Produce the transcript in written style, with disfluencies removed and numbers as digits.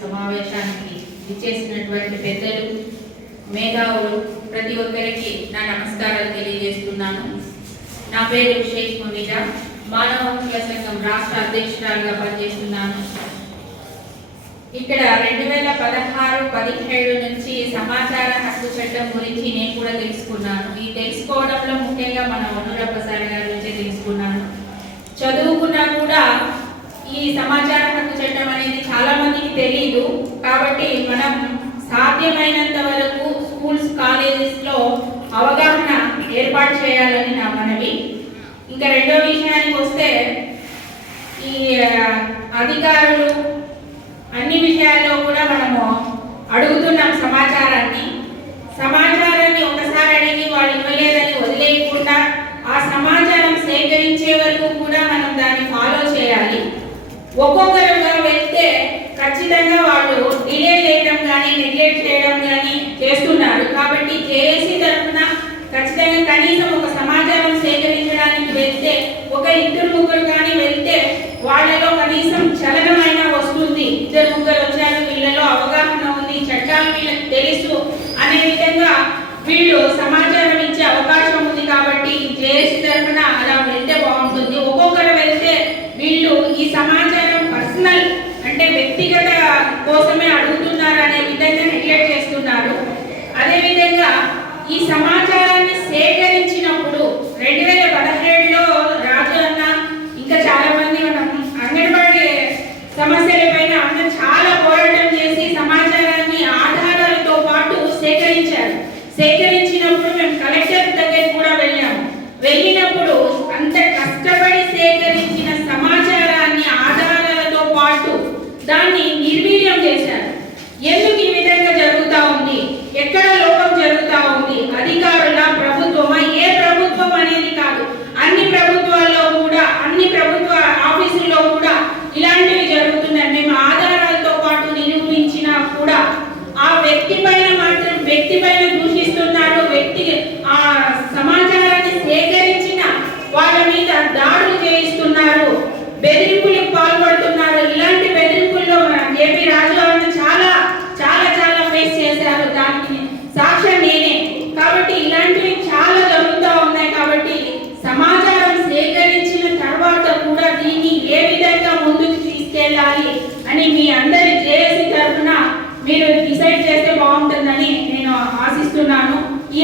సమావేశానికి ఇచ్చేసినటువంటి పెద్దలు, మేధావులు ప్రతి ఒక్కరికి నా నమస్కారాలు తెలియజేస్తున్నాను. నా పేరు షేక్ మునిజా, మానవ హక్కుల సంఘం రాష్ట్ర అధ్యక్షురాలుగా పనిచేస్తున్నాను. ఇక్కడ 2016-17 నుంచి సమాచార హక్కు చట్టం గురించి నేను కూడా తెలుసుకున్నాను. ఈ తెలుసుకోవడంలో ముఖ్యంగా మన వనుర ప్రసాద్ గారి గురించి తెలుసుకున్నాను. చదువుకున్నా కూడా ఈ సమాచార హక్కు చట్టం అనేది చాలా మందికి తెలియదు. కాబట్టి మనం సాధ్యమైనంత వరకు స్కూల్స్, కాలేజెస్లో అవగాహన ఏర్పాటు చేయాలని నా మనవి. ఇంకా రెండో విషయానికి వస్తే, ఈ అధికారులు అన్ని విషయాల్లో కూడా మనము అడుగుతున్నాం సమాచారాన్ని ఒకసారి అడిగి వాళ్ళు ఇవ్వలేదని వదిలేయకుండా ఆ సమాచారం సేకరించే వరకు కూడా మనం దాన్ని ఫాలో చేయాలి. ఒక్కొక్కరుగా వెళ్తే ఖచ్చితంగా వాళ్ళు డిలే చేయడం కానీ నెగ్లెక్ట్ చేయడం కానీ చేస్తున్నారు. కాబట్టి జేఏసీ తరఫున ఖచ్చితంగా కనీసం ఒక సమాచారం సేకరించడానికి వెళ్తే, ఒక 2-3 కానీ వెళ్తే వాళ్ళలో కనీసం చలనమైన వస్తుంది. 2-3 వచ్చారు, వీళ్ళలో అవగాహన ఉంది, చట్టాలు వీళ్ళకి తెలుసు అనే విధంగా వీళ్ళు సమాచారం ఇచ్చే అవకాశం ఉంది. కాబట్టి జేఏసీ తరఫున అలా వెళ్తే బాగుంటుంది. ఒక్కొక్కరు వెళ్తే వీళ్ళు ఈ సమాచారం పర్సనల్ అంటే వ్యక్తిగత కోసమే అడుగుతున్నారు అనే విధంగా నెగ్లెక్ట్ చేస్తున్నారు. అదేవిధంగా ఈ సమాచారాన్ని సేకరించినప్పుడు 2017లో రాజు అన్న ఇంకా చాలా మంది మనం అంగన్వాడీ సమస్యలపైన అన్న చాలా పోరాటం చేసి సమాచారాన్ని ఆధారాలతో పాటు సేకరించారు. సేకరించినప్పుడు మేము కలెక్టర్ దగ్గరికి కూడా వెళ్ళినప్పుడు అంత కష్టపడి సేకరించిన సమాచారాన్ని ఆధారాలతో పాటు దాన్ని నిర్వీర్యం చేశారు. ఎందుకు ఈ విధంగా జరుగుతూ ఉంది? ఎక్కడ లోపం జరుగుతూ ఉంది? అధికారుల ప్రభుత్వమా? ఏ ప్రభుత్వం అనేది కాదు, అన్ని ప్రభుత్వాల్లో కూడా, అన్ని ప్రభుత్వ ఆఫీసుల్లో కూడా ఇలాంటివి జరుగుతున్నాయి. మేము ఆధారాలతో పాటు నిరూపించినా కూడా ఆ వ్యక్తి పైన దూషిస్తున్నారు. ఆ సమాచారాన్ని సేకరించిన వాళ్ళ మీద దాడులు చేయిస్తున్నారు, బెదిరింపులకు పాల్పడుతున్నారు. ఇలాంటి బెదిరింపుల్లో ఏపీ రాజు అన్న చాలా ఫేస్ చేశారు. దానికి సాక్ష్యం నేనే. కాబట్టి ఇలాంటివి చాలా జరుగుతూ ఉన్నాయి. కాబట్టి సమాచారం సేకరించిన తర్వాత కూడా దీన్ని ఏ విధంగా ముందుకు తీసుకెళ్ళాలి అని మీ అందరి జేఏసీ తరఫున మీరు డిసైడ్ చేస్తే బాగుంటుందని నేను ఆశిస్తున్నాను. ఈ